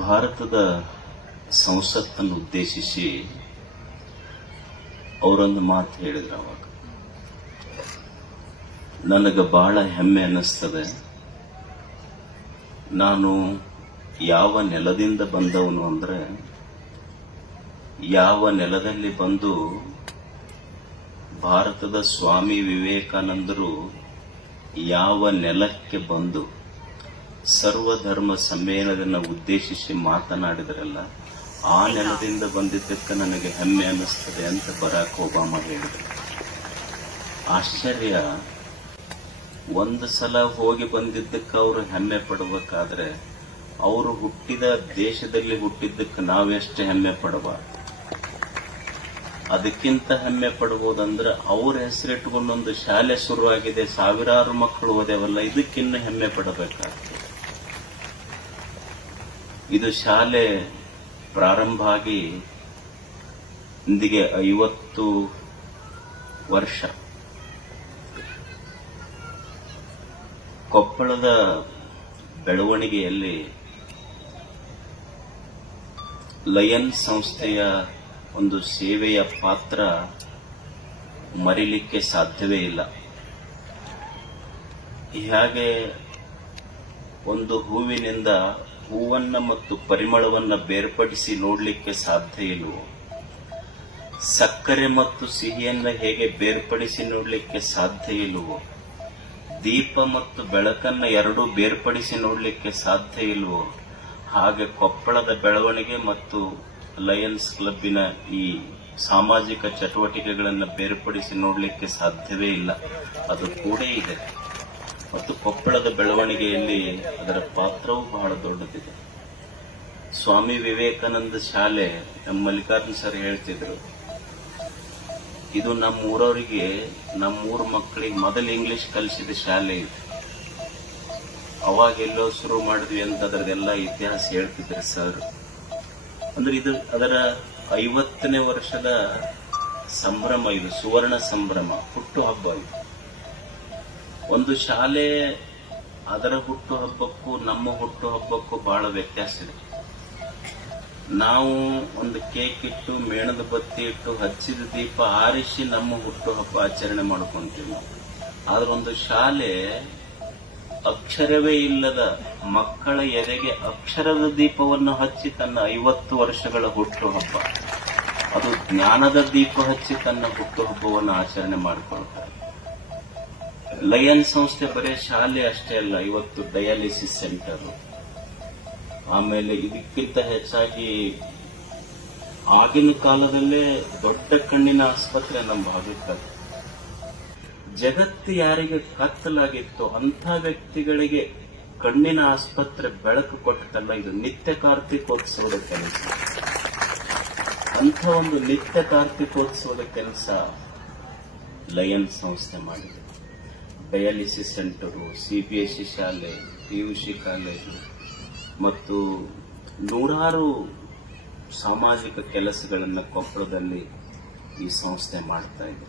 ಭಾರತದ ಸಂಸತ್ತನ್ನು ಉದ್ದೇಶಿಸಿ ಅವರೊಂದು ಮಾತು ಹೇಳಿದ್ರು. ಅವಾಗ ನನಗೆ ಬಹಳ ಹೆಮ್ಮೆ ಅನ್ನಿಸ್ತದೆ. ನಾನು ಯಾವ ನೆಲದಿಂದ ಬಂದವನು ಅಂದ್ರೆ, ಯಾವ ನೆಲದಲ್ಲಿ ಬಂದು ಭಾರತದ ಸ್ವಾಮಿ ವಿವೇಕಾನಂದರು ಯಾವ ನೆಲಕ್ಕೆ ಬಂದು ಸರ್ವಧರ್ಮ ಸಮ್ಮೇಳನವನ್ನು ಉದ್ದೇಶಿಸಿ ಮಾತನಾಡಿದ್ರಲ್ಲ, ಆ ನೆಲದಿಂದ ಬಂದಿದ್ದಕ್ಕೆ ನನಗೆ ಹೆಮ್ಮೆ ಅನ್ನಿಸ್ತದೆ ಅಂತ ಬರಾಕ್ ಒಬಾಮಾ ಹೇಳಿದರು. ಆಶ್ಚರ್ಯ, ಒಂದು ಸಲ ಹೋಗಿ ಬಂದಿದ್ದಕ್ಕೆ ಅವರು ಹೆಮ್ಮೆ ಪಡಬೇಕಾದ್ರೆ ಅವರು ಹುಟ್ಟಿದ ದೇಶದಲ್ಲಿ ಹುಟ್ಟಿದ್ದಕ್ಕೆ ನಾವೆಷ್ಟು ಹೆಮ್ಮೆ ಪಡಬಾರ್ದು. ಅದಕ್ಕಿಂತ ಹೆಮ್ಮೆ ಪಡಬಹುದಂದ್ರೆ ಅವ್ರ ಹೆಸರಿಟ್ಟುಕೊಂಡೊಂದು ಶಾಲೆ ಶುರುವಾಗಿದೆ, ಸಾವಿರಾರು ಮಕ್ಕಳು ಓದೇವಲ್ಲ, ಇದಕ್ಕಿನ್ನ ಹೆಮ್ಮೆ ಪಡಬೇಕಾಗ್ತದೆ. ಇದು ಶಾಲೆ ಪ್ರಾರಂಭ ಆಗಿ ಇಂದಿಗೆ 50 ವರ್ಷ. ಕೊಪ್ಪಳದ ಬೆಳವಣಿಗೆಯಲ್ಲಿ ಲಯನ್ ಸಂಸ್ಥೆಯ ಒಂದು ಸೇವೆಯ ಪಾತ್ರ ಮರಿಲಿಕ್ಕೆ ಸಾಧ್ಯವೇ ಇಲ್ಲ. ಹಾಗೆ ಒಂದು ಹೂವಿನಿಂದ ಹೂವನ್ನ ಮತ್ತು ಪರಿಮಳವನ್ನ ಬೇರ್ಪಡಿಸಿ ನೋಡಲಿಕ್ಕೆ ಸಾಧ್ಯ ಇಲ್ಲವೋ, ಸಕ್ಕರೆ ಮತ್ತು ಸಿಹಿಯನ್ನ ಹೇಗೆ ಬೇರ್ಪಡಿಸಿ ನೋಡಲಿಕ್ಕೆ ಸಾಧ್ಯ ಇಲ್ಲವೋ, ದೀಪ ಮತ್ತು ಬೆಳಕನ್ನ ಎರಡೂ ಬೇರ್ಪಡಿಸಿ ನೋಡಲಿಕ್ಕೆ ಸಾಧ್ಯ ಇಲ್ಲವೋ, ಹಾಗೆ ಕೊಪ್ಪಳದ ಬೆಳವಣಿಗೆ ಮತ್ತು ಲಯನ್ಸ್ ಕ್ಲಬ್ಬಿನ ಈ ಸಾಮಾಜಿಕ ಚಟುವಟಿಕೆಗಳನ್ನು ಬೇರ್ಪಡಿಸಿ ನೋಡಲಿಕ್ಕೆ ಸಾಧ್ಯವೇ ಇಲ್ಲ. ಅದು ಕೂಡ ಇದೆ. ಮತ್ತು ಕೊಪ್ಪಳದ ಬೆಳವಣಿಗೆಯಲ್ಲಿ ಅದರ ಪಾತ್ರವೂ ಬಹಳ ದೊಡ್ಡದಿದೆ. ಸ್ವಾಮಿ ವಿವೇಕಾನಂದ ಶಾಲೆ, ನಮ್ಮ ಮಲ್ಲಿಕಾರ್ಜುನ್ ಸರ್ ಹೇಳ್ತಿದ್ರು, ಇದು ನಮ್ಮೂರವರಿಗೆ, ನಮ್ಮೂರ ಮಕ್ಕಳಿಗೆ ಮೊದಲು ಇಂಗ್ಲಿಷ್ ಕಲಿಸಿದ ಶಾಲೆ ಇದು. ಅವಾಗ ಎಲ್ಲೋ ಶುರು ಮಾಡಿದ್ವಿ ಅಂತ ಅದರದೆಲ್ಲ ಇತಿಹಾಸ ಹೇಳ್ತಿದ್ರು ಸರ್. ಅಂದ್ರೆ ಇದು ಅದರ 50ನೇ ವರ್ಷದ ಸಂಭ್ರಮ, ಇದು ಸುವರ್ಣ ಸಂಭ್ರಮ, ಹುಟ್ಟು ಹಬ್ಬ ಇದು. ಒಂದು ಶಾಲೆ, ಅದರ ಹುಟ್ಟು ಹಬ್ಬಕ್ಕೂ ನಮ್ಮ ಹುಟ್ಟು ಹಬ್ಬಕ್ಕೂ ಬಹಳ ವ್ಯತ್ಯಾಸ ಇದೆ. ನಾವು ಒಂದು ಕೇಕ್ ಇಟ್ಟು, ಮೇಣದ ಬತ್ತಿ ಇಟ್ಟು, ಹಚ್ಚಿದ ದೀಪ ಆರಿಸಿ ನಮ್ಮ ಹುಟ್ಟು ಹಬ್ಬ ಆಚರಣೆ ಮಾಡ್ಕೊಂತೀವಿ ನಾವು. ಆದ್ರೆ ಒಂದು ಶಾಲೆ ಅಕ್ಷರವೇ ಇಲ್ಲದ ಮಕ್ಕಳ ಎದೆಗೆ ಅಕ್ಷರದ ದೀಪವನ್ನು ಹಚ್ಚಿ ತನ್ನ 50 ವರ್ಷಗಳ ಹುಟ್ಟು ಹಬ್ಬ, ಅದು ಜ್ಞಾನದ ದೀಪ ಹಚ್ಚಿ ತನ್ನ ಹುಟ್ಟು ಹಬ್ಬವನ್ನು ಆಚರಣೆ ಮಾಡಿಕೊಳ್ತಾರೆ. ಲಯನ್ ಸಂಸ್ಥೆ ಬರೀ ಶಾಲೆ ಅಷ್ಟೇ ಅಲ್ಲ, ಇವತ್ತು ಡಯಾಲಿಸಿಸ್ ಸೆಂಟರ್, ಆಮೇಲೆ ಇದಕ್ಕಿಂತ ಹೆಚ್ಚಾಗಿ ಆಗಿನ ಕಾಲದಲ್ಲೇ ದೊಡ್ಡ ಕಣ್ಣಿನ ಆಸ್ಪತ್ರೆ ನಮ್ಮ ಭಾಗಕ್ಕೆ. ಜಗತ್ತು ಯಾರಿಗೆ ಕತ್ತಲಾಗಿತ್ತು ಅಂಥ ವ್ಯಕ್ತಿಗಳಿಗೆ ಕಣ್ಣಿನ ಆಸ್ಪತ್ರೆ ಬೆಳಕು ಕೊಟ್ಟಲ್ಲ. ಇದು ನಿತ್ಯ ಕಾರ್ತಿಕೋತ್ಸವದ ಕೆಲಸ. ಅಂಥ ಒಂದು ನಿತ್ಯ ಕಾರ್ತಿಕೋತ್ಸವದ ಕೆಲಸ ಲಯನ್ ಸಂಸ್ಥೆ ಮಾಡಿದೆ. ಡಯಾಲಿಸಿಸ್ ಸೆಂಟರು, CBSE ಶಾಲೆ, PUC ಕಾಲೇಜು ಮತ್ತು ನೂರಾರು ಸಾಮಾಜಿಕ ಕೆಲಸಗಳನ್ನು ಕೊಪ್ಪಳದಲ್ಲಿ ಈ ಸಂಸ್ಥೆ ಮಾಡ್ತಾ ಇದೆ.